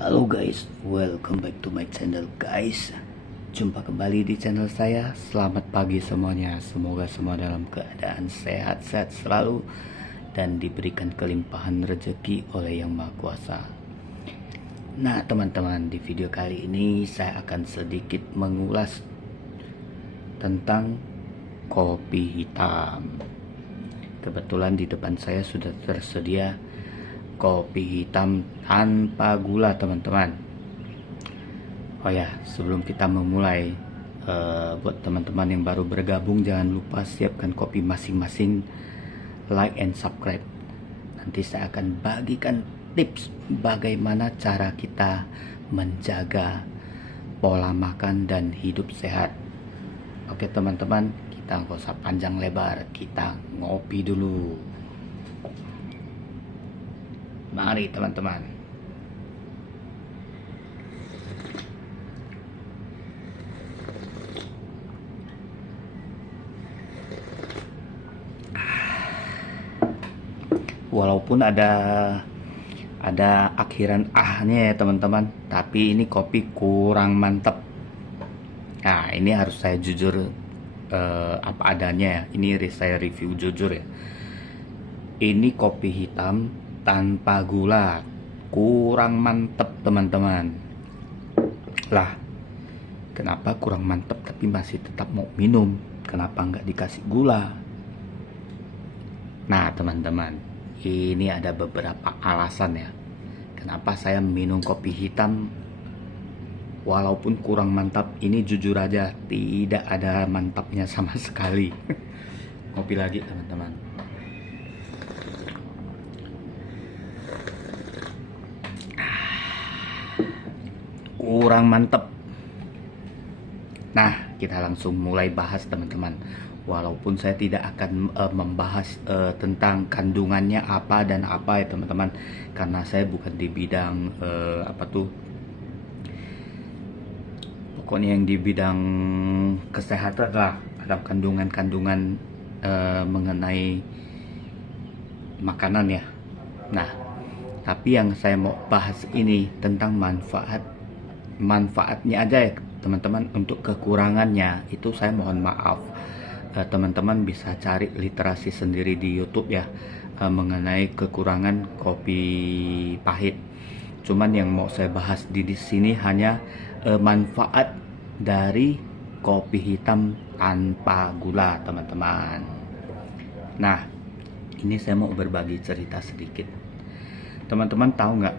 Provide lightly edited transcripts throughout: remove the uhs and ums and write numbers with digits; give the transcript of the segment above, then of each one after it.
Halo guys, welcome back to my channel guys. Jumpa kembali di channel saya. Selamat pagi semuanya. Semoga semua dalam keadaan sehat-sehat selalu dan diberikan kelimpahan rezeki oleh Yang Maha Kuasa. Nah teman-teman, di video kali ini saya akan sedikit mengulas tentang kopi hitam. Kebetulan di depan saya sudah tersedia kopi hitam tanpa gula teman-teman. Oh ya, sebelum kita memulai, buat teman-teman yang baru bergabung, jangan lupa siapkan kopi masing-masing, like and subscribe. Nanti saya akan bagikan tips bagaimana cara kita menjaga pola makan dan hidup sehat. Oke teman-teman, kita nggak usah panjang lebar, kita ngopi dulu. Mari teman-teman. Walaupun ada akhiran ahnya ya teman-teman, tapi ini kopi kurang mantap. Nah, ini harus saya jujur apa adanya ya. Ini saya review jujur ya. Ini kopi hitam tanpa gula, kurang mantep teman-teman. Lah, kenapa kurang mantep tapi masih tetap mau minum? Kenapa nggak dikasih gula? Nah teman-teman, ini ada beberapa alasan ya, kenapa saya minum kopi hitam walaupun kurang mantap. Ini jujur aja, tidak ada mantapnya sama sekali. Ngopi lagi teman-teman. Kurang mantep. Nah, kita langsung mulai bahas teman-teman. Walaupun saya tidak akan membahas tentang kandungannya apa dan apa ya teman-teman, karena saya bukan di bidang pokoknya yang di bidang kesehatan lah, ada kandungan-kandungan mengenai makanan ya. Nah, tapi yang saya mau bahas ini tentang manfaatnya aja ya teman-teman. Untuk kekurangannya itu saya mohon maaf, teman-teman bisa cari literasi sendiri di YouTube ya, mengenai kekurangan kopi pahit. Cuman yang mau saya bahas di sini hanya manfaat dari kopi hitam tanpa gula teman-teman. Nah, ini saya mau berbagi cerita sedikit. Teman-teman tahu nggak,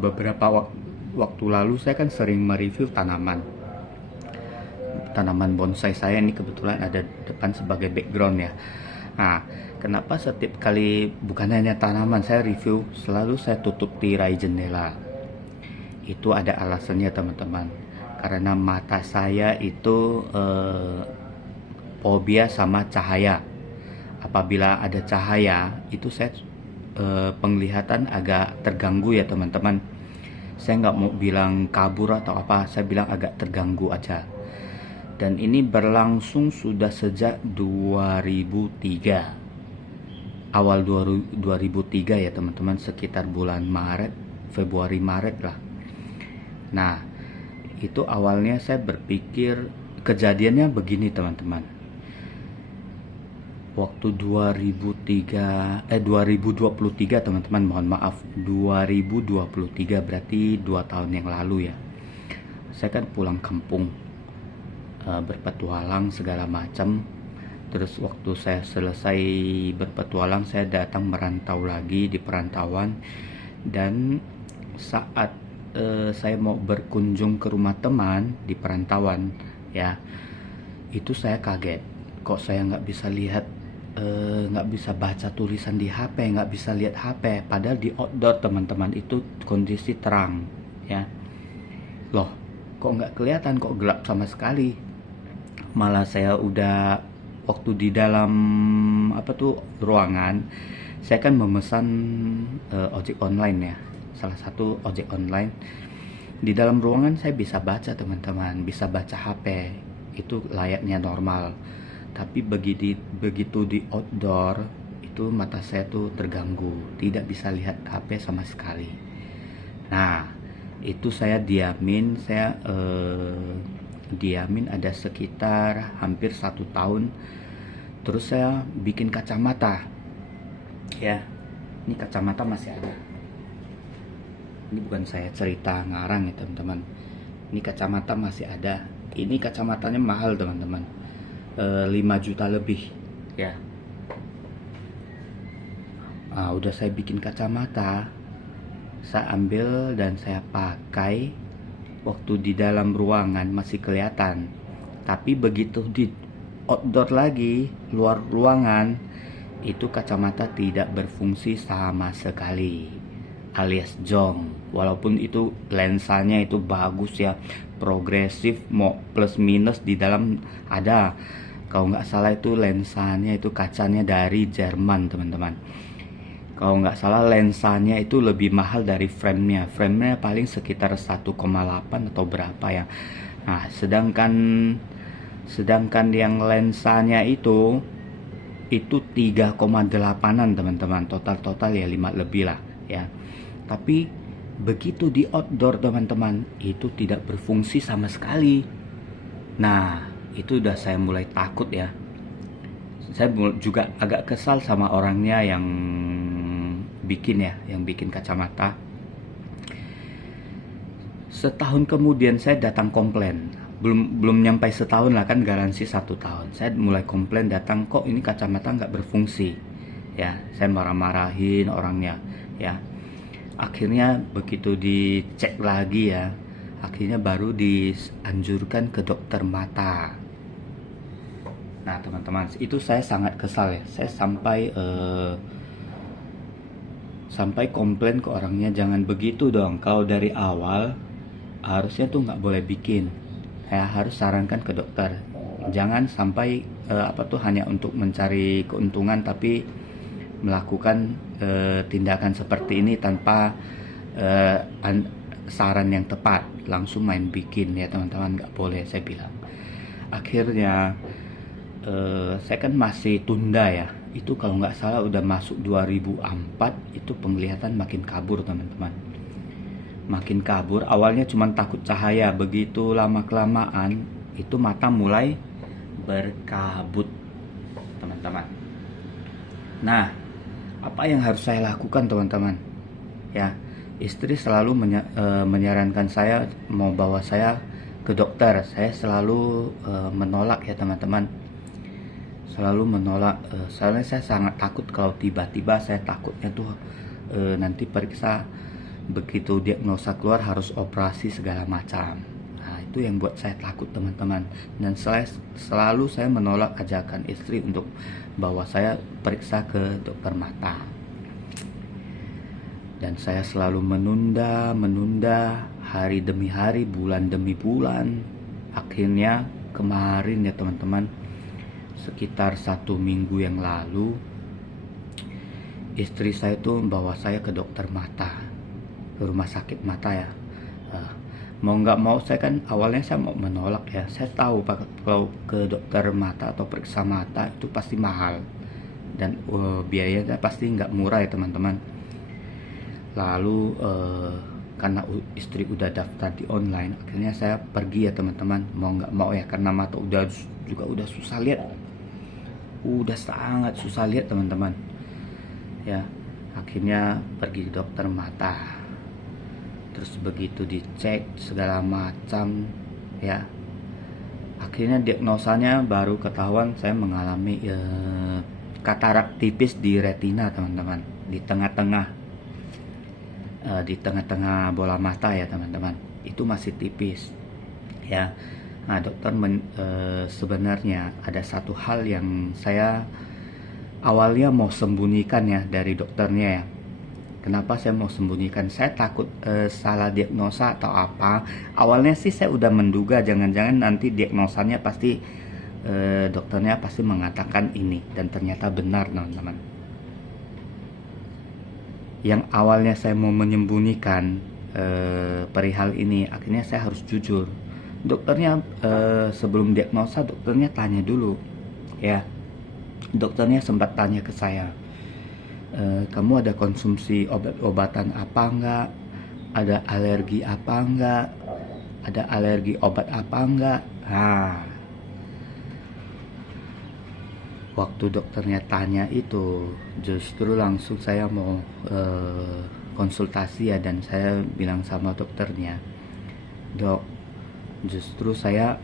beberapa waktu lalu saya kan sering mereview tanaman bonsai. Saya ini kebetulan ada depan sebagai background ya. Nah, kenapa setiap kali, bukan hanya tanaman saya review, selalu saya tutup tirai jendela? Itu ada alasannya teman-teman, karena mata saya itu fobia sama cahaya. Apabila ada cahaya itu saya penglihatan agak terganggu ya teman-teman. Saya nggak mau bilang kabur atau apa, saya bilang agak terganggu aja. Dan ini berlangsung sudah sejak 2003, awal 2003 ya teman-teman, sekitar bulan Maret, Februari Maret lah. Nah, itu awalnya saya berpikir, kejadiannya begini teman-teman. Waktu 2023 teman-teman, mohon maaf, 2023 berarti 2 tahun yang lalu ya. Saya kan pulang kampung, berpetualang segala macam. Terus waktu saya selesai berpetualang, saya datang merantau lagi di perantauan. Dan saat saya mau berkunjung ke rumah teman di perantauan ya, itu saya kaget, kok saya nggak bisa lihat, nggak bisa baca tulisan di HP, nggak bisa lihat HP, padahal di outdoor teman-teman itu kondisi terang ya. Loh, kok nggak kelihatan, kok gelap sama sekali. Malah saya udah, waktu di dalam ruangan, saya kan memesan ojek online ya, salah satu ojek online. Di dalam ruangan saya bisa baca teman-teman, bisa baca HP, itu layaknya normal. Tapi begitu di outdoor itu mata saya tuh terganggu, tidak bisa lihat HP sama sekali. Nah, Itu saya diamin, diamin ada sekitar hampir 1 tahun. Terus saya bikin kacamata, ya. Ini kacamata masih ada. Ini bukan saya cerita ngarang ya teman-teman. Ini kacamata masih ada. Ini kacamatanya mahal teman-teman, 5 juta lebih, ya. Nah, udah saya bikin kacamata, saya ambil dan saya pakai. Waktu di dalam ruangan masih kelihatan, tapi begitu di outdoor lagi, luar ruangan, itu kacamata tidak berfungsi sama sekali, alias jong. Walaupun itu lensanya itu bagus ya, progresif, mau plus minus di dalam ada. Kalau nggak salah itu lensanya itu kacanya dari Jerman teman-teman. Kalau nggak salah lensanya itu lebih mahal dari framenya. Framenya paling sekitar 1,8 atau berapa ya. Nah, sedangkan yang lensanya itu 3,8an teman-teman. Total ya 5 lebih lah ya. Tapi begitu di outdoor teman-teman, itu tidak berfungsi sama sekali. Nah, itu udah saya mulai takut ya. Saya juga agak kesal sama orangnya yang bikin kacamata. Setahun kemudian saya datang komplain. Belum nyampe setahun lah, kan garansi 1 tahun. Saya mulai komplain, datang, kok ini kacamata nggak berfungsi. Ya, saya marah-marahin orangnya. Ya, akhirnya begitu dicek lagi ya, akhirnya baru dianjurkan ke dokter mata. Nah teman-teman, itu saya sangat kesal ya. Saya sampai komplain ke orangnya, jangan begitu dong. Kalau dari awal harusnya tuh nggak boleh bikin. Saya harus sarankan ke dokter, jangan sampai hanya untuk mencari keuntungan, tapi melakukan tindakan seperti ini tanpa saran yang tepat, langsung main bikin ya teman-teman, nggak boleh, saya bilang. Akhirnya saya kan masih tunda ya. Itu kalau nggak salah udah masuk 2004, itu penglihatan makin kabur teman-teman. Makin kabur, awalnya cuma takut cahaya, begitu lama-kelamaan itu mata mulai berkabut teman-teman. Nah, apa yang harus saya lakukan teman-teman? Ya, istri selalu menyarankan saya mau bawa saya ke dokter. Saya selalu menolak ya teman-teman. Selalu menolak, soalnya saya sangat takut kalau tiba-tiba, saya takutnya tuh nanti periksa, begitu diagnosa keluar harus operasi segala macam. Nah, itu yang buat saya takut teman-teman. Dan selalu saya menolak ajakan istri untuk bawa saya periksa ke dokter mata. Dan saya selalu menunda hari demi hari, bulan demi bulan. Akhirnya kemarin ya teman-teman, sekitar 1 minggu yang lalu, istri saya tuh membawa saya ke dokter mata, ke rumah sakit mata ya. Mau nggak mau, saya kan awalnya saya mau menolak ya. Saya tahu kalau ke dokter mata atau periksa mata itu pasti mahal, dan biayanya pasti nggak murah ya teman-teman. Lalu karena istri udah daftar di online, akhirnya saya pergi ya teman-teman, mau nggak mau ya, karena mata udah susah lihat, udah sangat susah lihat teman-teman ya. Akhirnya pergi ke dokter mata. Terus begitu dicek segala macam ya, akhirnya diagnosanya baru ketahuan saya mengalami katarak tipis di retina teman-teman, di tengah-tengah bola mata ya teman-teman. Itu masih tipis ya. Nah, dokter sebenarnya ada satu hal yang saya awalnya mau sembunyikan ya dari dokternya ya. Kenapa saya mau sembunyikan? Saya takut salah diagnosa atau apa. Awalnya sih saya udah menduga jangan-jangan nanti diagnosanya pasti dokternya pasti mengatakan ini, dan ternyata benar teman-teman. Yang awalnya saya mau menyembunyikan perihal ini, akhirnya saya harus jujur. Dokternya sebelum diagnosa, dokternya tanya dulu ya. Dokternya sempat tanya ke saya, kamu ada konsumsi obat-obatan apa enggak? ada alergi apa enggak, ada alergi obat apa enggak. Nah, waktu dokternya tanya itu, justru langsung saya mau konsultasi ya, dan saya bilang sama dokternya, dok, justru saya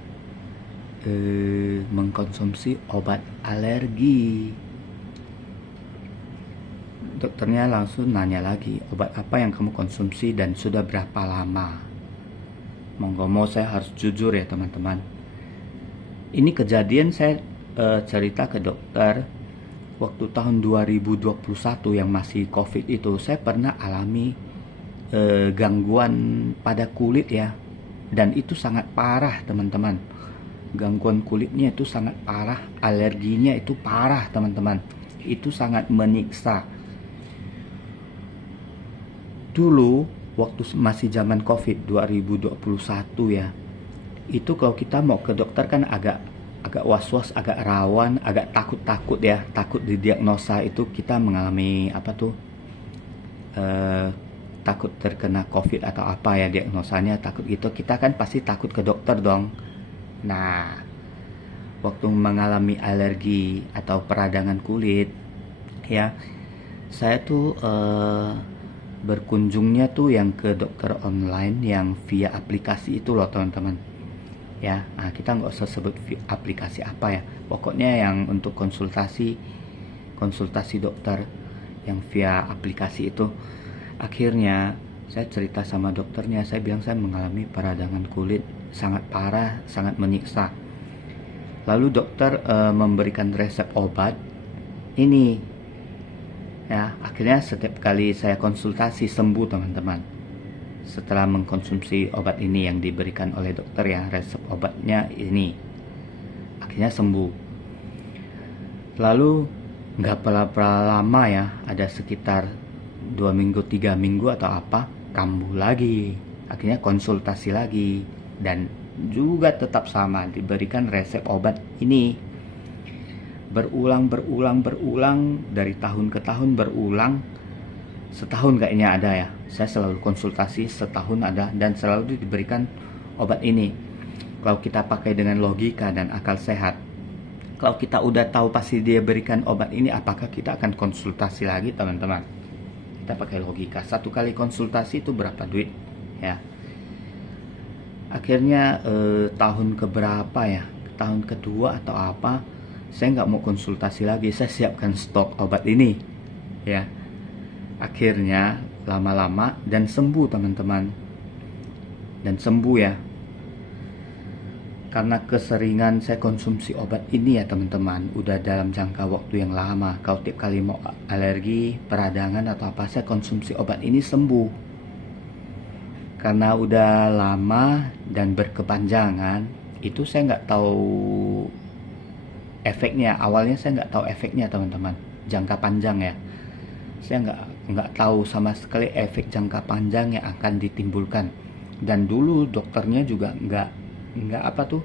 mengkonsumsi obat alergi. Dokternya langsung nanya lagi, obat apa yang kamu konsumsi dan sudah berapa lama? Mau nggak mau saya harus jujur ya teman-teman. Ini kejadian saya cerita ke dokter waktu tahun 2021 yang masih COVID itu. Saya pernah alami gangguan pada kulit ya, dan itu sangat parah teman-teman. Gangguan kulitnya itu sangat parah, alerginya itu parah teman-teman. Itu sangat menyiksa. Dulu waktu masih zaman COVID 2021 ya, itu kalau kita mau ke dokter kan agak was-was, agak rawan, agak takut ya, takut didiagnosa. Itu kita mengalami apa tuh, takut terkena COVID atau apa ya, diagnosanya takut gitu. Kita kan pasti takut ke dokter dong. Nah, waktu mengalami alergi atau peradangan kulit ya, saya tuh berkunjungnya tuh yang ke dokter online yang via aplikasi itu loh teman-teman ya. Nah, kita nggak usah sebut aplikasi apa ya, pokoknya yang untuk konsultasi dokter yang via aplikasi itu. Akhirnya saya cerita sama dokternya, saya bilang saya mengalami peradangan kulit sangat parah, sangat menyiksa. Lalu dokter memberikan resep obat ini ya. Akhirnya setiap kali saya konsultasi sembuh teman-teman, setelah mengkonsumsi obat ini yang diberikan oleh dokter ya, resep obatnya ini, akhirnya sembuh. Lalu nggak berapa lama ya, ada sekitar 2 minggu 3 minggu atau apa, kambuh lagi. Akhirnya konsultasi lagi, dan juga tetap sama, diberikan resep obat ini. Berulang dari tahun ke tahun, berulang setahun kayaknya ada ya. Saya selalu konsultasi setahun ada, dan selalu diberikan obat ini. Kalau kita pakai dengan logika dan akal sehat, kalau kita udah tahu pasti dia berikan obat ini, apakah kita akan konsultasi lagi teman-teman? Kita pakai logika, satu kali konsultasi itu berapa duit ya. Akhirnya tahun keberapa ya, tahun kedua atau apa, saya nggak mau konsultasi lagi, saya siapkan stok obat ini ya. Akhirnya lama-lama dan sembuh teman-teman, dan sembuh ya, karena keseringan saya konsumsi obat ini ya teman-teman. Udah dalam jangka waktu yang lama, kalau tiap kali mau alergi, peradangan atau apa, saya konsumsi obat ini sembuh. Karena udah lama dan berkepanjangan, itu saya nggak tahu efeknya. Awalnya saya nggak tahu efeknya teman-teman, jangka panjang ya. Saya nggak tahu sama sekali efek jangka panjang yang akan ditimbulkan. Dan dulu dokternya juga nggak apa tuh,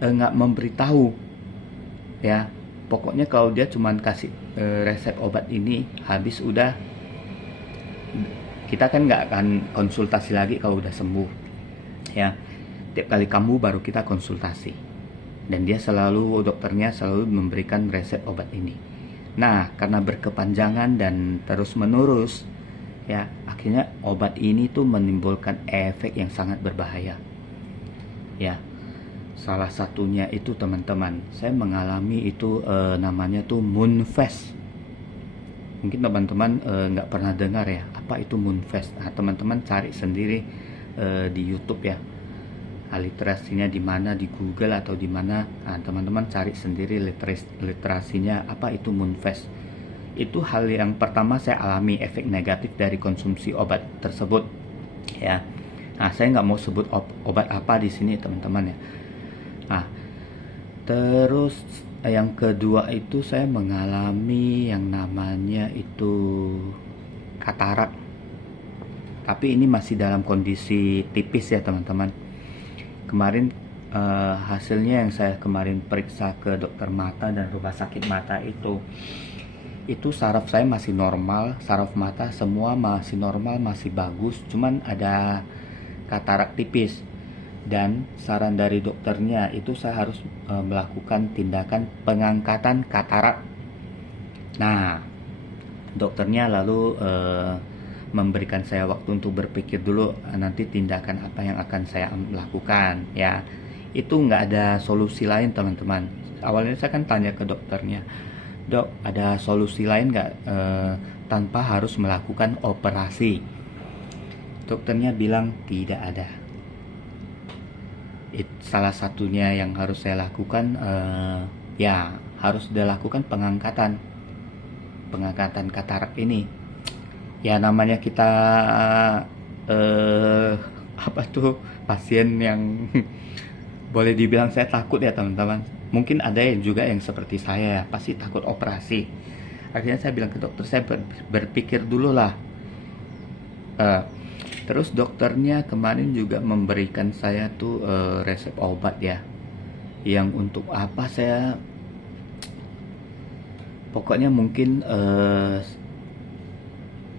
nggak memberitahu ya. Pokoknya kalau dia cuman kasih resep obat ini, habis udah, kita kan nggak akan konsultasi lagi kalau udah sembuh ya. Tiap kali kambuh baru kita konsultasi, dan dia dokternya selalu memberikan resep obat ini. Nah, karena berkepanjangan dan terus menerus ya, akhirnya obat ini tuh menimbulkan efek yang sangat berbahaya ya. Salah satunya itu teman-teman, saya mengalami itu namanya tuh Moonfest. Mungkin teman-teman nggak pernah dengar ya, apa itu Moonfest. Nah, teman-teman cari sendiri di YouTube ya, literasinya di mana, di Google atau di mana. Nah, teman-teman cari sendiri literasinya apa itu Moonfest. Itu hal yang pertama saya alami, efek negatif dari konsumsi obat tersebut ya. Nah, saya nggak mau sebut obat apa di sini teman-teman ya. Nah, terus yang kedua itu saya mengalami yang namanya itu katarak, tapi ini masih dalam kondisi tipis ya teman-teman. Kemarin hasilnya yang saya kemarin periksa ke dokter mata dan rumah sakit mata itu saraf saya masih normal, saraf mata semua masih normal, masih bagus, cuman ada katarak tipis. Dan saran dari dokternya itu saya harus melakukan tindakan pengangkatan katarak. Nah, dokternya lalu memberikan saya waktu untuk berpikir dulu nanti tindakan apa yang akan saya lakukan ya. Itu nggak ada solusi lain teman-teman. Awalnya saya kan tanya ke dokternya, dok ada solusi lain nggak tanpa harus melakukan operasi? Dokternya bilang tidak ada. Salah satunya yang harus saya lakukan ya harus dilakukan pengangkatan katarak ini. Ya namanya kita apa tuh pasien yang boleh dibilang saya takut ya teman-teman. Mungkin ada yang juga yang seperti saya ya, pasti takut operasi. Akhirnya saya bilang ke dokter, saya berpikir dulu lah. Terus dokternya kemarin juga memberikan saya tuh resep obat ya. Yang untuk apa saya pokoknya mungkin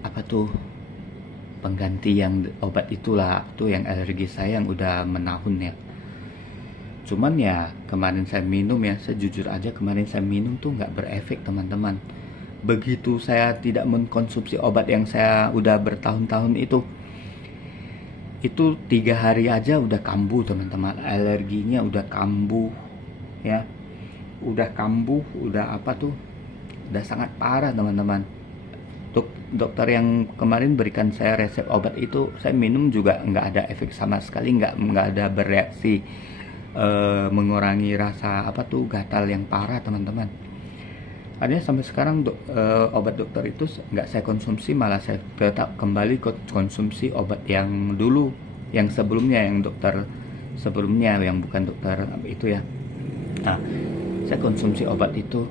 apa tuh pengganti yang obat itulah tuh yang alergi saya yang udah menahun ya. Cuman ya kemarin saya minum ya, saya jujur aja kemarin saya minum tuh nggak berefek teman-teman. Begitu saya tidak mengkonsumsi obat yang saya udah bertahun-tahun itu 3 hari aja udah kambuh teman-teman, alerginya udah kambuh ya, udah kambuh, udah apa tuh, udah sangat parah teman-teman. Dokter yang kemarin berikan saya resep obat itu saya minum juga nggak ada efek sama sekali, nggak ada bereaksi mengurangi rasa apa tuh gatal yang parah teman-teman. Artinya sampai sekarang obat dokter itu nggak saya konsumsi, malah saya tetap kembali konsumsi obat yang dulu, yang sebelumnya, yang dokter sebelumnya, yang bukan dokter itu ya. Nah, saya konsumsi obat itu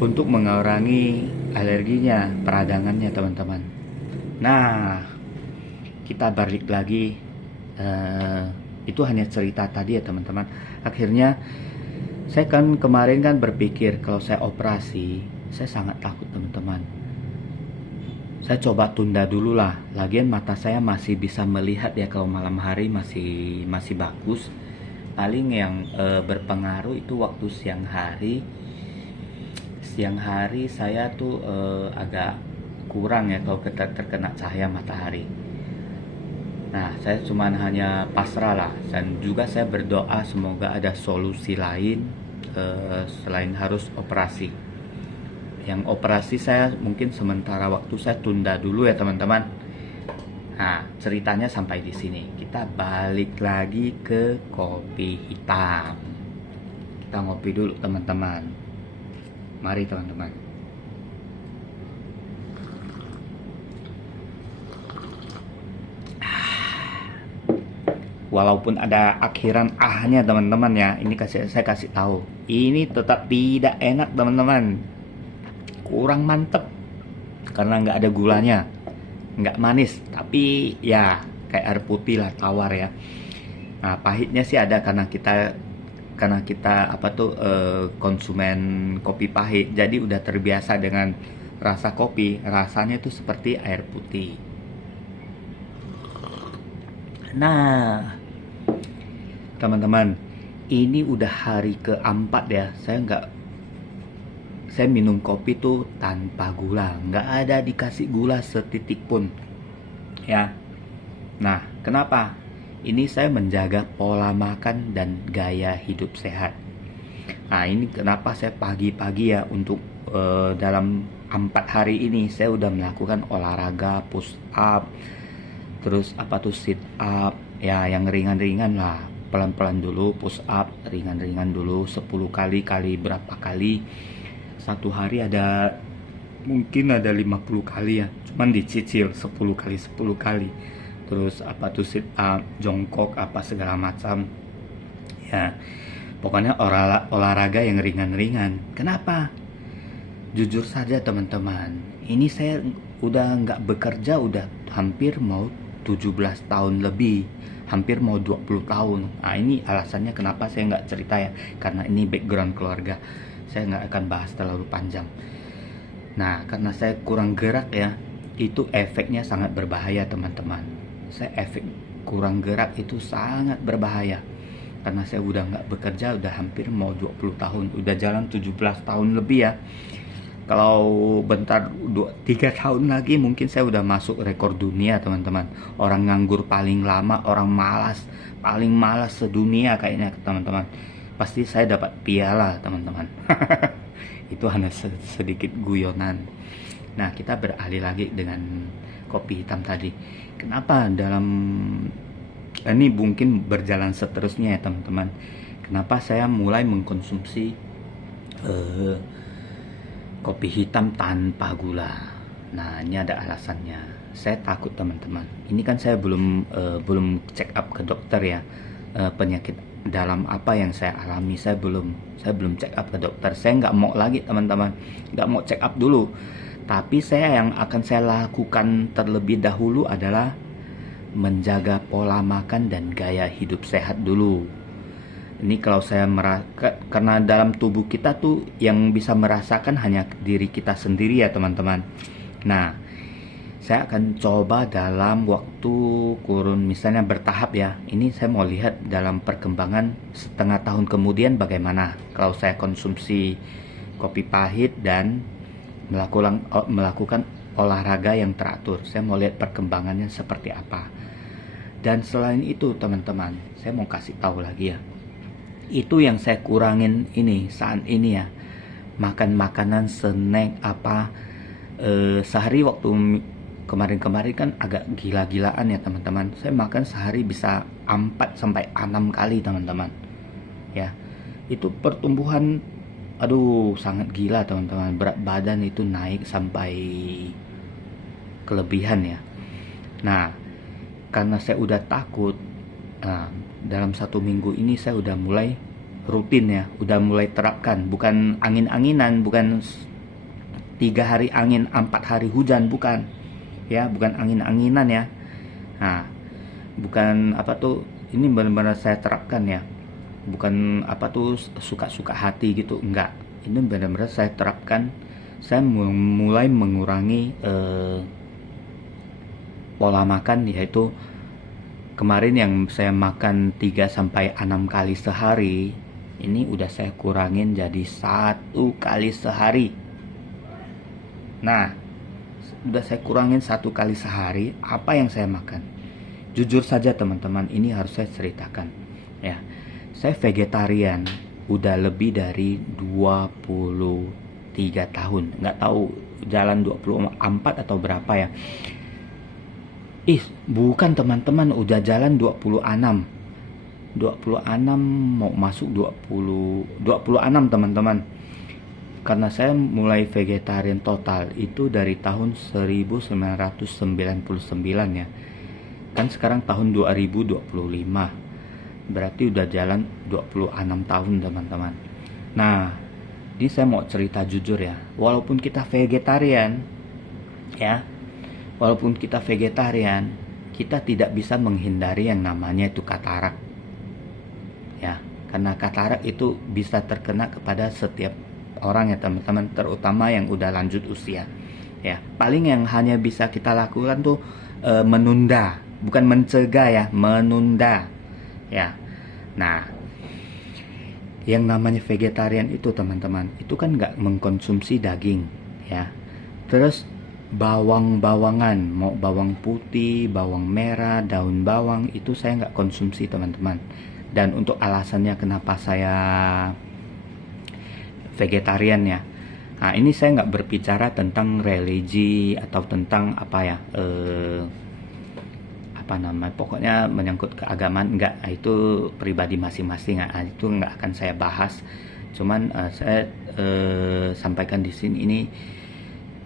untuk mengurangi alerginya, peradangannya teman-teman. Nah, kita balik lagi, itu hanya cerita tadi ya teman-teman. Akhirnya saya kan kemarin kan berpikir kalau saya operasi, saya sangat takut teman-teman. Saya coba tunda dulu lah. Lagian mata saya masih bisa melihat ya, kalau malam hari masih bagus. Paling yang berpengaruh itu waktu siang hari. Siang hari saya tuh agak kurang ya kalau kita terkena cahaya matahari. Nah, saya cuman hanya pasrah lah, dan juga saya berdoa semoga ada solusi lain selain harus operasi. Yang operasi saya mungkin sementara waktu saya tunda dulu ya teman-teman. Nah, ceritanya sampai di sini. Kita balik lagi ke kopi hitam. Kita ngopi dulu teman-teman. Mari teman-teman. Walaupun ada akhiran ahnya teman-teman ya, ini saya kasih tahu, ini tetap tidak enak teman-teman, kurang mantep karena nggak ada gulanya, nggak manis, tapi ya kayak air putih lah, tawar ya. Nah, pahitnya sih ada karena kita apa tuh konsumen kopi pahit, jadi udah terbiasa dengan rasa kopi, rasanya tuh seperti air putih. Nah, teman-teman, ini udah hari keempat ya. Saya minum kopi tuh tanpa gula, nggak ada dikasih gula setitik pun, ya. Nah, kenapa? Ini saya menjaga pola makan dan gaya hidup sehat. Nah, ini kenapa saya pagi-pagi ya untuk dalam 4 hari ini saya udah melakukan olahraga push up. Terus apa tuh sit up ya, yang ringan-ringan lah, pelan-pelan dulu, push up ringan-ringan dulu 10 kali berapa kali, satu hari ada mungkin ada 50 kali ya, cuman dicicil 10 kali. Terus apa tuh sit up, jongkok apa segala macam ya, pokoknya olahraga yang ringan-ringan. Kenapa? Jujur saja teman-teman, ini saya udah nggak bekerja udah hampir mau 17 tahun lebih, hampir mau 20 tahun. Nah, ini alasannya kenapa saya nggak cerita ya, karena ini background keluarga, saya nggak akan bahas terlalu panjang. Nah, karena saya kurang gerak ya, itu efeknya sangat berbahaya teman-teman. Saya efek kurang gerak itu sangat berbahaya. Karena saya udah nggak bekerja, udah hampir mau 20 tahun, udah jalan 17 tahun lebih ya. Kalau bentar 3 tahun lagi mungkin saya udah masuk rekor dunia teman-teman. Orang nganggur paling lama, orang malas, paling malas sedunia kayaknya teman-teman. Pasti saya dapat piala teman-teman. Itu hanya sedikit guyonan. Nah, kita beralih lagi dengan kopi hitam tadi. Kenapa dalam ini mungkin berjalan seterusnya ya teman-teman. Kenapa saya mulai mengkonsumsi kopi hitam tanpa gula? Nah, ini ada alasannya. Saya takut teman-teman. Ini kan saya belum check up ke dokter ya. Penyakit dalam apa yang saya alami saya belum check up ke dokter. Saya nggak mau lagi teman-teman, nggak mau check up dulu. Tapi yang akan saya lakukan terlebih dahulu adalah menjaga pola makan dan gaya hidup sehat dulu. Ini kalau saya karena dalam tubuh kita tuh yang bisa merasakan hanya diri kita sendiri ya teman-teman. Nah, saya akan coba dalam waktu kurun misalnya bertahap ya. Ini saya mau lihat dalam perkembangan setengah tahun kemudian bagaimana kalau saya konsumsi kopi pahit dan melakukan olahraga yang teratur. Saya mau lihat perkembangannya seperti apa. Dan selain itu teman-teman, saya mau kasih tahu lagi ya. Itu yang saya kurangin ini saat ini ya. Makan makanan snack apa sehari waktu kemarin-kemarin kan agak gila-gilaan ya teman-teman. Saya makan sehari bisa 4 sampai 6 kali teman-teman. Ya. Itu pertumbuhan sangat gila teman-teman. Berat badan itu naik sampai kelebihan ya. Nah, karena saya udah takut, dalam 1 minggu ini saya udah mulai rutin ya, udah mulai terapkan. Bukan angin-anginan, bukan 3 hari angin 4 hari hujan, bukan ya, bukan angin-anginan ya. Nah, bukan ini benar-benar saya terapkan ya, bukan suka-suka hati gitu, enggak. Ini benar-benar saya terapkan. Saya mulai mengurangi pola makan, yaitu kemarin yang saya makan 3 sampai 6 kali sehari, ini udah saya kurangin jadi 1 kali sehari. Nah, udah saya kurangin 1 kali sehari. Apa yang saya makan? Jujur saja teman-teman, ini harus saya ceritakan ya. Saya vegetarian udah lebih dari 23 tahun. Nggak tahu jalan 24 atau berapa ya. Bukan teman-teman, udah jalan 26 mau masuk 26 teman-teman. Karena saya mulai vegetarian total itu dari tahun 1999 ya. Kan sekarang tahun 2025. Berarti udah jalan 26 tahun teman-teman. Nah, ini saya mau cerita jujur ya. Walaupun kita vegetarian ya, kita tidak bisa menghindari yang namanya itu katarak ya. Karena katarak itu bisa terkena kepada setiap orang ya teman-teman, terutama yang udah lanjut usia ya. Paling yang hanya bisa kita lakukan tuh menunda, bukan mencegah ya, menunda ya. Nah, yang namanya vegetarian itu teman-teman, itu kan nggak mengkonsumsi daging ya. Terus bawang-bawangan, mau bawang putih, bawang merah, daun bawang, itu saya nggak konsumsi teman-teman. Dan untuk alasannya kenapa saya vegetarian ya, nah ini saya nggak berbicara tentang religi atau tentang pokoknya menyangkut keagamaan, enggak. Itu pribadi masing-masing, itu nggak akan saya bahas. Cuman saya sampaikan di sini ini,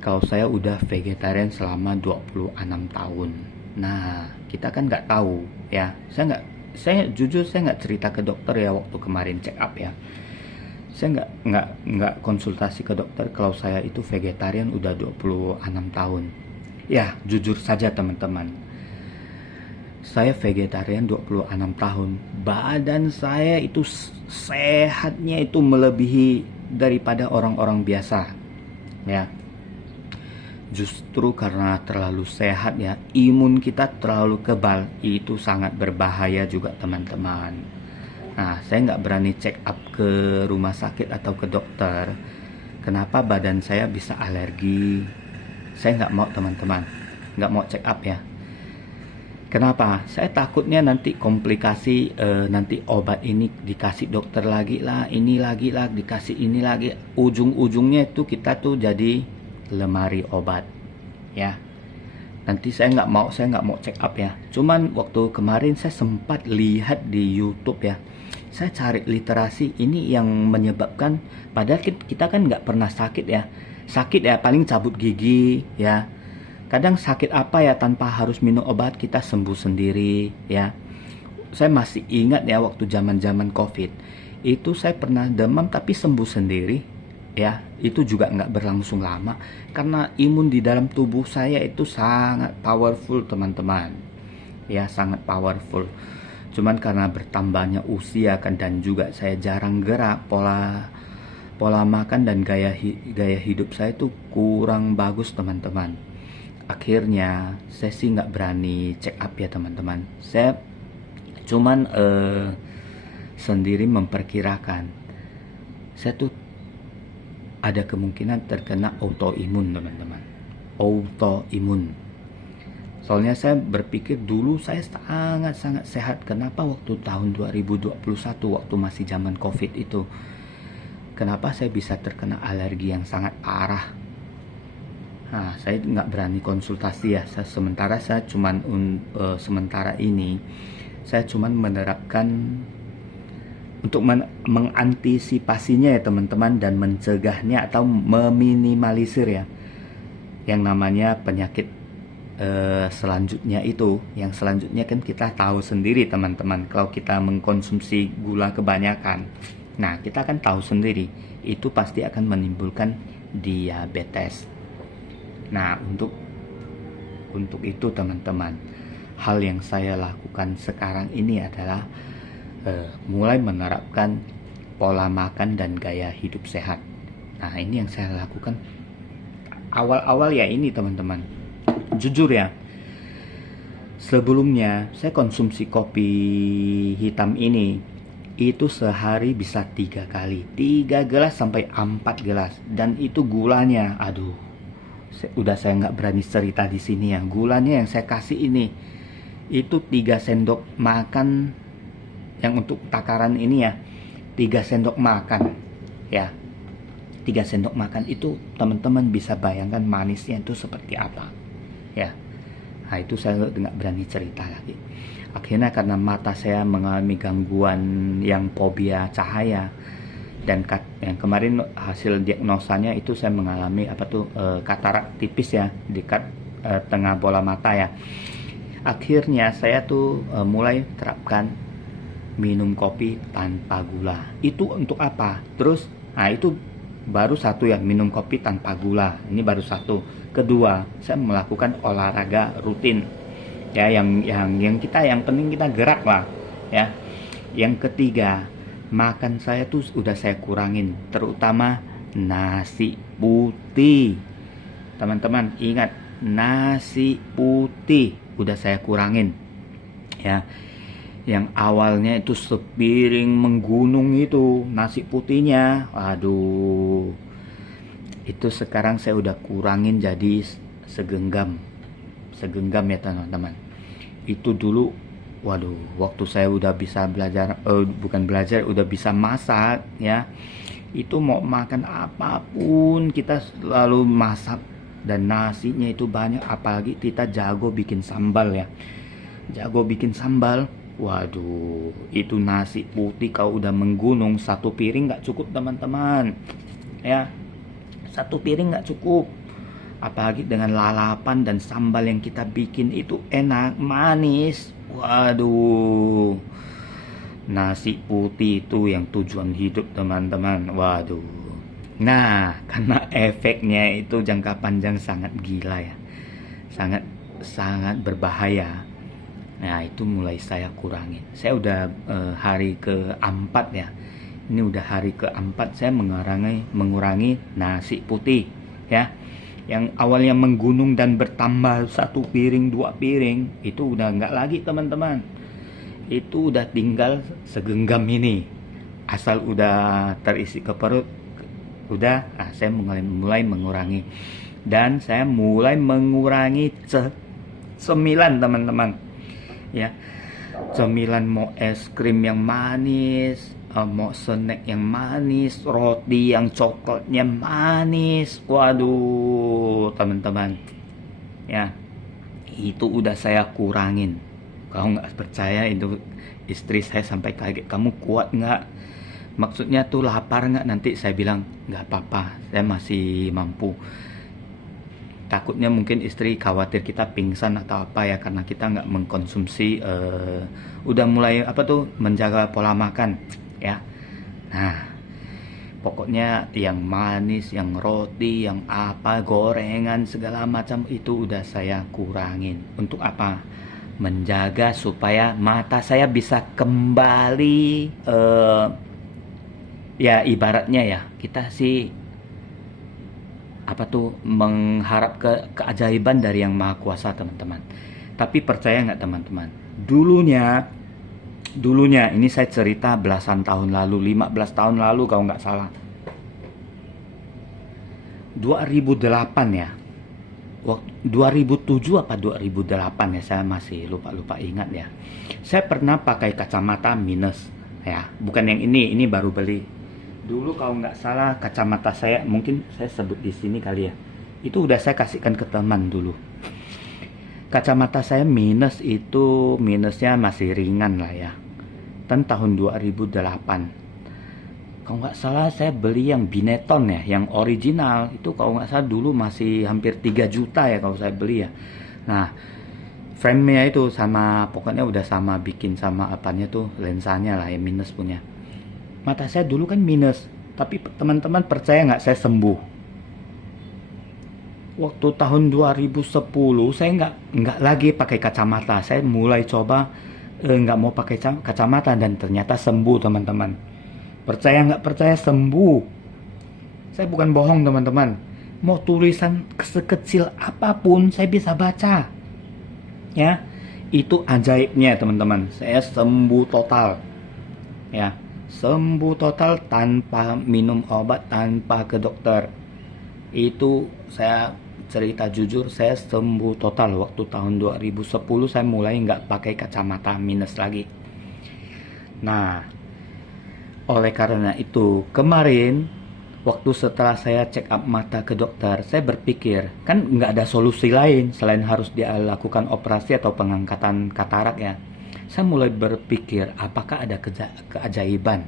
kalau saya udah vegetarian selama 26 tahun. Nah, kita kan nggak tahu ya. Saya jujur nggak cerita ke dokter ya waktu kemarin check up ya. Saya nggak konsultasi ke dokter kalau saya itu vegetarian udah 26 tahun. Ya, jujur saja teman-teman. Saya vegetarian 26 tahun. Badan saya itu sehatnya itu melebihi daripada orang-orang biasa. Ya. Justru karena terlalu sehat ya, imun kita terlalu kebal, itu sangat berbahaya juga teman-teman. Nah, saya nggak berani check up ke rumah sakit atau ke dokter. Kenapa badan saya bisa alergi? Saya nggak mau teman-teman, nggak mau check up ya. Kenapa? Saya takutnya nanti komplikasi, nanti obat ini dikasih dokter lagi lah, ini lagi lah, dikasih ini lagi. Ujung-ujungnya itu kita tuh jadi lemari obat, ya. Nanti saya nggak mau check up ya. Cuman waktu kemarin saya sempat lihat di YouTube ya. Saya cari literasi ini yang menyebabkan, padahal kita kan nggak pernah sakit ya. Sakit ya paling cabut gigi ya. Kadang sakit apa ya tanpa harus minum obat kita sembuh sendiri ya. Saya masih ingat ya waktu zaman-zaman COVID itu saya pernah demam tapi sembuh sendiri ya. Itu juga nggak berlangsung lama karena imun di dalam tubuh saya itu sangat powerful teman-teman ya, sangat powerful. Cuman karena bertambahnya usia kan dan juga saya jarang gerak, pola makan dan gaya hidup saya itu kurang bagus teman-teman. Akhirnya saya sih nggak berani check up ya teman-teman. Saya cuman sendiri memperkirakan saya tuh ada kemungkinan terkena autoimun teman-teman. Autoimun. Soalnya saya berpikir dulu saya sangat-sangat sehat. Kenapa waktu tahun 2021 waktu masih zaman COVID itu, kenapa saya bisa terkena alergi yang sangat parah? Nah, saya nggak berani konsultasi ya. Sementara ini saya cuman menerapkan untuk mengantisipasinya ya teman-teman, dan mencegahnya atau meminimalisir ya yang namanya penyakit selanjutnya itu. Yang selanjutnya kan kita tahu sendiri teman-teman, kalau kita mengkonsumsi gula kebanyakan, nah kita kan tahu sendiri itu pasti akan menimbulkan diabetes. Nah, untuk itu teman-teman, hal yang saya lakukan sekarang ini adalah mulai menerapkan pola makan dan gaya hidup sehat. Nah, ini yang saya lakukan awal-awal ya ini teman-teman. Jujur ya, sebelumnya saya konsumsi kopi hitam ini itu sehari bisa 3 kali, 3 gelas sampai 4 gelas, dan itu gulanya, aduh. Saya nggak berani cerita di sini ya. Gulanya yang saya kasih ini itu 3 sendok makan, yang untuk takaran ini ya 3 sendok makan ya. 3 sendok makan itu teman-teman bisa bayangkan manisnya itu seperti apa ya. Nah, itu saya nggak berani cerita lagi. Akhirnya karena mata saya mengalami gangguan yang fobia cahaya, dan yang kemarin hasil diagnosanya itu saya mengalami katarak tipis ya di tengah bola mata ya. Akhirnya saya tuh mulai terapkan minum kopi tanpa gula. Itu untuk apa? Terus, nah itu baru satu ya, minum kopi tanpa gula. Ini baru satu. Kedua, saya melakukan olahraga rutin ya, yang penting kita gerak lah ya. Yang ketiga, makan saya tuh udah saya kurangin, terutama nasi putih. Teman-teman ingat, nasi putih udah saya kurangin ya. Yang awalnya itu sepiring menggunung itu nasi putihnya, aduh, itu sekarang saya udah kurangin jadi segenggam ya teman-teman. Itu dulu, waduh, waktu saya udah bisa belajar, udah bisa masak ya, itu mau makan apapun kita selalu masak, dan nasinya itu banyak, apalagi kita jago bikin sambal ya, waduh, itu nasi putih kalau udah menggunung, 1 piring nggak cukup teman-teman ya, 1 piring nggak cukup. Apalagi dengan lalapan dan sambal yang kita bikin itu enak, manis. Waduh, nasi putih itu yang tujuan hidup teman-teman. Waduh. Nah, karena efeknya itu jangka panjang sangat gila ya, sangat berbahaya. Nah, itu mulai saya kurangin. Saya udah hari keempat ya. Ini udah hari keempat saya mengurangi nasi putih ya. Yang awalnya menggunung dan bertambah 1 piring 2 piring, itu udah nggak lagi teman-teman. Itu udah tinggal segenggam ini. Asal udah terisi ke perut, udah, saya mulai mengurangi. Dan saya mulai mengurangi cemilan teman-teman. Ya, cemilan mau es krim yang manis, mau snack yang manis, roti yang coklatnya manis. Waduh, teman-teman. Ya, itu udah saya kurangin. Kalau nggak percaya, itu istri saya sampai kaget, kamu kuat nggak? Maksudnya tuh lapar nggak? Nanti saya bilang, nggak apa-apa, saya masih mampu. Takutnya mungkin istri khawatir kita pingsan atau apa ya, karena kita nggak mengkonsumsi, udah mulai menjaga pola makan ya. Nah, pokoknya yang manis, yang roti, yang apa, gorengan segala macam itu udah saya kurangin. Untuk apa? Menjaga supaya mata saya bisa kembali, ya ibaratnya ya, kita sih mengharap keajaiban dari yang maha kuasa teman-teman. Tapi percaya nggak teman-teman, dulunya ini saya cerita belasan tahun lalu, 15 tahun lalu kalau nggak salah, 2008 ya, 2007 apa 2008 ya, saya masih lupa ingat ya. Saya pernah pakai kacamata minus ya, bukan yang ini baru beli. Dulu kalau nggak salah kacamata saya, mungkin saya sebut di sini kali ya, itu udah saya kasihkan ke teman dulu. Kacamata saya minus itu, minusnya masih ringan lah ya. Dan tahun 2008 kalau nggak salah saya beli yang Binetton ya, yang original itu kalau nggak salah dulu masih hampir 3 juta ya kalau saya beli ya. Nah, frame-nya itu sama, pokoknya udah sama, bikin sama apanya tuh, lensanya lah yang minus punya. Mata saya dulu kan minus, tapi teman-teman percaya nggak, saya sembuh. Waktu tahun 2010 saya nggak lagi pakai kacamata, saya mulai coba nggak mau pakai kacamata, dan ternyata sembuh teman-teman. Percaya nggak percaya, sembuh. Saya bukan bohong teman-teman. Mau tulisan sekecil apapun saya bisa baca. Ya, itu ajaibnya teman-teman. Saya sembuh total. Ya, sembuh total tanpa minum obat, tanpa ke dokter. Itu saya cerita jujur, saya sembuh total. Waktu tahun 2010 saya mulai nggak pakai kacamata minus lagi. Nah, oleh karena itu, kemarin waktu setelah saya check up mata ke dokter, saya berpikir, kan nggak ada solusi lain selain harus dilakukan operasi atau pengangkatan katarak ya. Saya mulai berpikir, apakah ada keajaiban?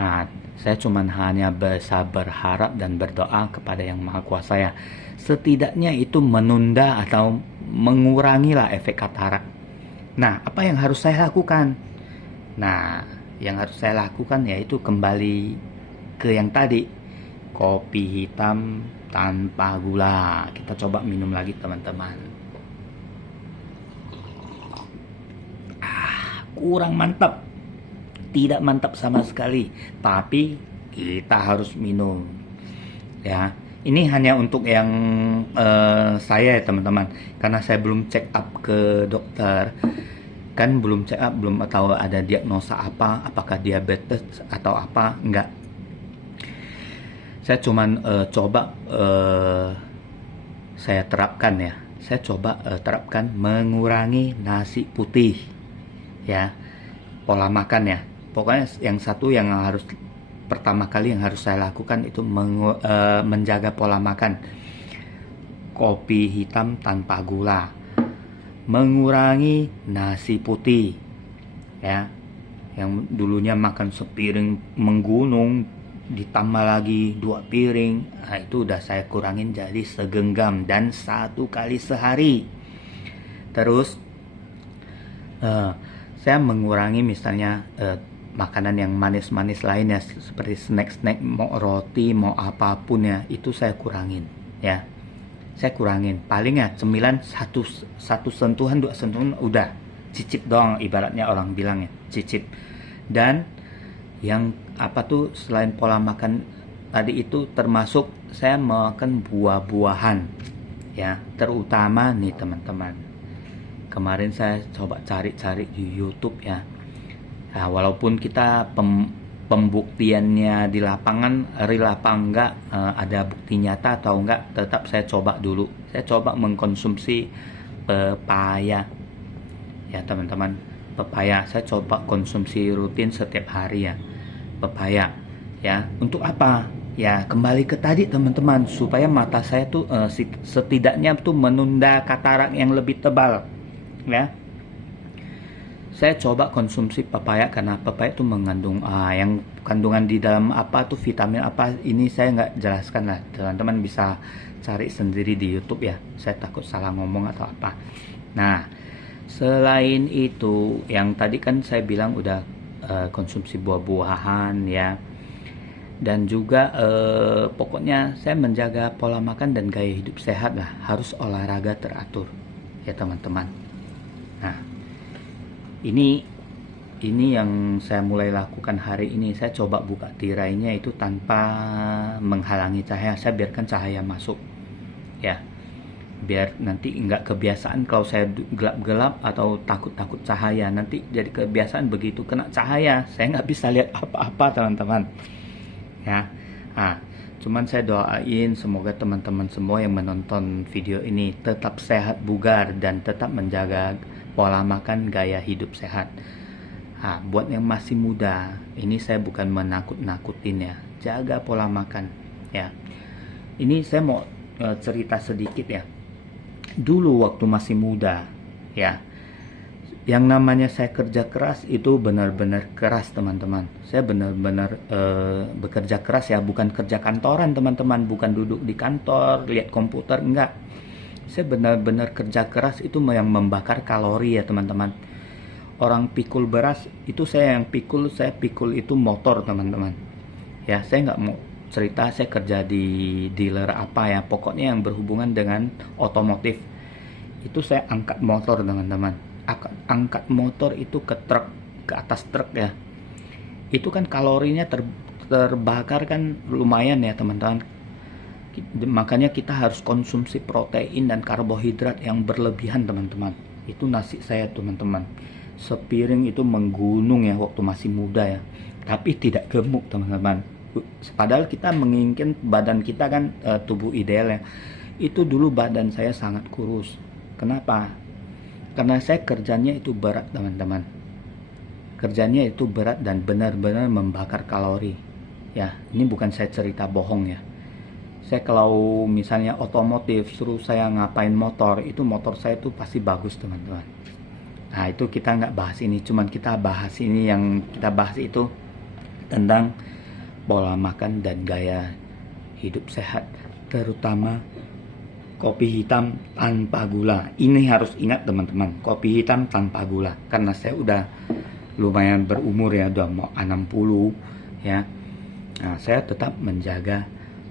Nah, saya cuman hanya bisa berharap dan berdoa kepada yang maha kuasa ya. Setidaknya itu menunda atau mengurangilah efek katarak. Nah, apa yang harus saya lakukan? Nah, yang harus saya lakukan yaitu kembali ke yang tadi, kopi hitam tanpa gula. Kita coba minum lagi teman-teman. Kurang mantap, tidak mantap sama sekali, tapi kita harus minum ya. Ini hanya untuk yang saya ya teman-teman, karena saya belum check up ke dokter. Kan belum check up, belum tahu ada diagnosa apa, apakah diabetes atau apa, enggak. Saya cuman coba saya terapkan ya. Saya coba terapkan mengurangi nasi putih ya, pola makan ya. Pokoknya yang satu yang harus pertama kali yang harus saya lakukan itu menjaga pola makan. Kopi hitam tanpa gula, mengurangi nasi putih ya, yang dulunya makan sepiring menggunung ditambah lagi 2 piring, nah itu udah saya kurangin jadi segenggam dan 1 kali sehari. Terus saya mengurangi misalnya makanan yang manis-manis lainnya, seperti snack-snack, mau roti mau apapun ya, itu saya kurangin ya. Saya kurangin, paling ya cemilan satu sentuhan, 2 sentuhan udah, cicip doang ibaratnya orang bilang ya, cicip. Dan yang selain pola makan tadi itu termasuk saya makan buah-buahan ya, terutama nih teman-teman. Kemarin saya coba cari-cari di YouTube ya. Nah, walaupun kita pembuktiannya di lapangan real apa enggak, ada bukti nyata atau enggak, tetap saya coba dulu. Saya coba mengkonsumsi pepaya ya teman-teman. Pepaya saya coba konsumsi rutin setiap hari ya, pepaya ya. Untuk apa ya? Kembali ke tadi teman-teman, supaya mata saya tuh setidaknya tuh menunda katarak yang lebih tebal ya. Saya coba konsumsi pepaya karena pepaya itu mengandung yang kandungan di dalam apa tuh vitamin apa, ini saya nggak jelaskan lah, teman-teman bisa cari sendiri di YouTube ya, saya takut salah ngomong atau apa. Nah, selain itu yang tadi kan saya bilang udah konsumsi buah-buahan ya, dan juga pokoknya saya menjaga pola makan dan gaya hidup sehat lah, harus olahraga teratur ya teman-teman. Nah, ini yang saya mulai lakukan hari ini. Saya coba buka tirainya itu tanpa menghalangi cahaya, saya biarkan cahaya masuk ya, biar nanti nggak kebiasaan kalau saya gelap-gelap atau takut cahaya, nanti jadi kebiasaan begitu kena cahaya saya nggak bisa lihat apa-apa teman-teman ya. Nah, cuman saya doain semoga teman-teman semua yang menonton video ini tetap sehat, bugar, dan tetap menjaga pola makan, gaya hidup sehat. Nah, buat yang masih muda, ini saya bukan menakut-nakutin ya, jaga pola makan ya. Ini saya mau cerita sedikit ya. Dulu waktu masih muda ya, yang namanya saya kerja keras itu benar-benar keras teman-teman. Saya benar-benar bekerja keras ya, bukan kerja kantoran teman-teman, bukan duduk di kantor lihat komputer, enggak. Saya benar-benar kerja keras itu yang membakar kalori ya teman-teman. Orang pikul beras itu saya yang pikul, saya pikul itu motor teman-teman ya. Saya nggak mau cerita saya kerja di dealer apa ya, pokoknya yang berhubungan dengan otomotif. Itu saya angkat motor teman-teman, angkat motor itu ke truk, ke atas truk ya. Itu kan kalorinya terbakar kan lumayan ya teman-teman. Makanya kita harus konsumsi protein dan karbohidrat yang berlebihan teman-teman. Itu nasi saya teman-teman, sepiring itu menggunung ya waktu masih muda ya, tapi tidak gemuk teman-teman. Padahal kita menginginkan badan kita kan tubuh ideal ya. Itu dulu badan saya sangat kurus. Kenapa? Karena saya kerjanya itu berat teman-teman. Kerjanya itu berat dan benar-benar membakar kalori ya. Ini bukan saya cerita bohong ya. Saya kalau misalnya otomotif suruh saya ngapain motor, itu motor saya tuh pasti bagus teman-teman. Nah, itu kita nggak bahas ini, cuman kita bahas ini, yang kita bahas itu tentang pola makan dan gaya hidup sehat, terutama kopi hitam tanpa gula. Ini harus ingat teman-teman, kopi hitam tanpa gula, karena saya udah lumayan berumur ya, udah mau 60 ya. Nah, saya tetap menjaga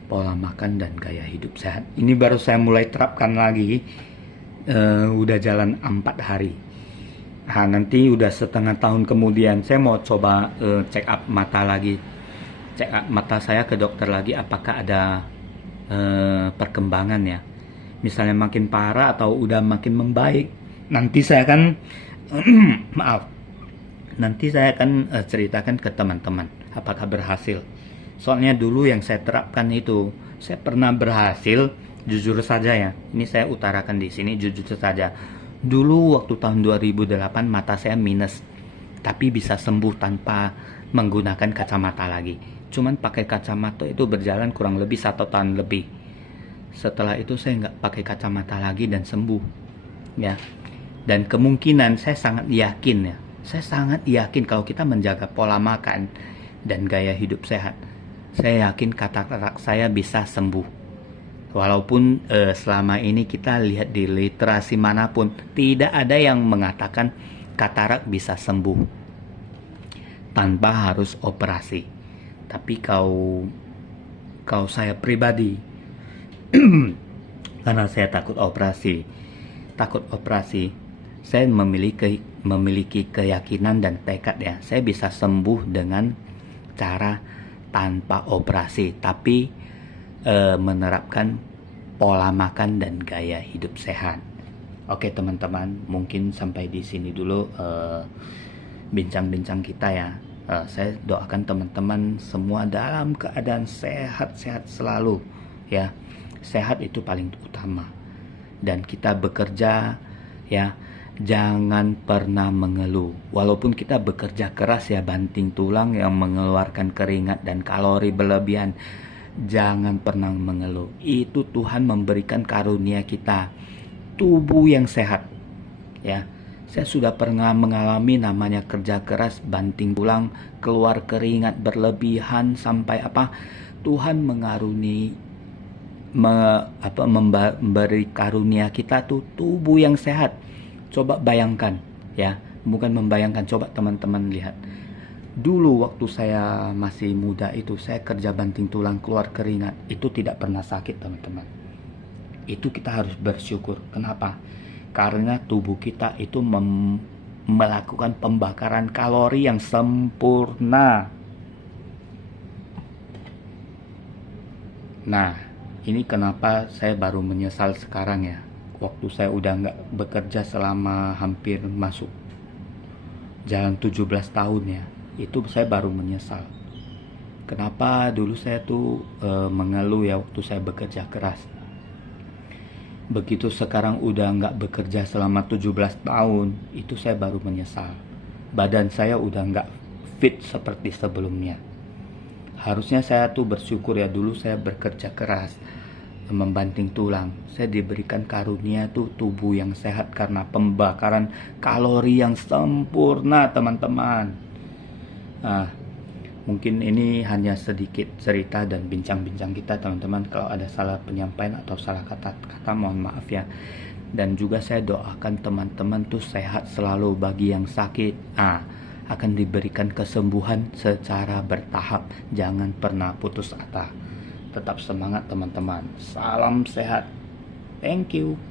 pola makan dan gaya hidup sehat. Ini baru saya mulai terapkan lagi, udah jalan 4 hari. Nah, nanti udah setengah tahun kemudian saya mau coba check up mata lagi, check up mata saya ke dokter lagi, apakah ada perkembangan ya, misalnya makin parah atau udah makin membaik. Nanti saya akan maaf, nanti saya akan ceritakan ke teman-teman apakah berhasil. Soalnya dulu yang saya terapkan itu, saya pernah berhasil, jujur saja ya. Ini saya utarakan di sini, jujur saja. Dulu waktu tahun 2008 mata saya minus, tapi bisa sembuh tanpa menggunakan kacamata lagi. Cuman pakai kacamata itu berjalan kurang lebih 1 tahun lebih. Setelah itu saya nggak pakai kacamata lagi dan sembuh ya. Dan kemungkinan saya sangat yakin ya, saya sangat yakin kalau kita menjaga pola makan dan gaya hidup sehat, saya yakin katarak saya bisa sembuh. Walaupun selama ini kita lihat di literasi manapun tidak ada yang mengatakan katarak bisa sembuh tanpa harus operasi. Tapi kalau saya pribadi karena saya takut operasi, saya memiliki keyakinan dan tekad ya, saya bisa sembuh dengan cara tanpa operasi. Tapi menerapkan pola makan dan gaya hidup sehat. Oke teman-teman, mungkin sampai di sini dulu bincang-bincang kita ya. Saya doakan teman-teman semua dalam keadaan sehat-sehat selalu ya. Sehat itu paling utama. Dan kita bekerja ya, jangan pernah mengeluh. Walaupun kita bekerja keras ya, banting tulang yang mengeluarkan keringat dan kalori berlebihan, jangan pernah mengeluh. Itu Tuhan memberikan karunia kita, tubuh yang sehat ya. Saya sudah pernah mengalami namanya kerja keras, banting tulang, keluar keringat berlebihan sampai Tuhan memberi karunia kita tuh tubuh yang sehat. Coba bayangkan ya, bukan membayangkan, coba teman-teman lihat. Dulu waktu saya masih muda itu, saya kerja banting tulang, keluar keringat, itu tidak pernah sakit teman-teman. Itu kita harus bersyukur. Kenapa? Karena tubuh kita itu melakukan pembakaran kalori yang sempurna. Nah, ini kenapa saya baru menyesal sekarang ya. Waktu saya udah nggak bekerja selama hampir masuk jalan 17 tahun ya, itu saya baru menyesal. Kenapa dulu saya tuh mengeluh ya waktu saya bekerja keras. Begitu sekarang udah nggak bekerja selama 17 tahun, itu saya baru menyesal. Badan saya udah nggak fit seperti sebelumnya. Harusnya saya tuh bersyukur ya, dulu saya bekerja keras, membanting tulang. Saya diberikan karunia tuh tubuh yang sehat karena pembakaran kalori yang sempurna teman-teman. Mungkin ini hanya sedikit cerita dan bincang-bincang kita teman-teman. Kalau ada salah penyampaian atau salah kata-kata mohon maaf ya. Dan juga saya doakan teman-teman tuh sehat selalu. Bagi yang sakit akan diberikan kesembuhan secara bertahap. Jangan pernah putus asa. Tetap semangat teman-teman. Salam sehat. Thank you.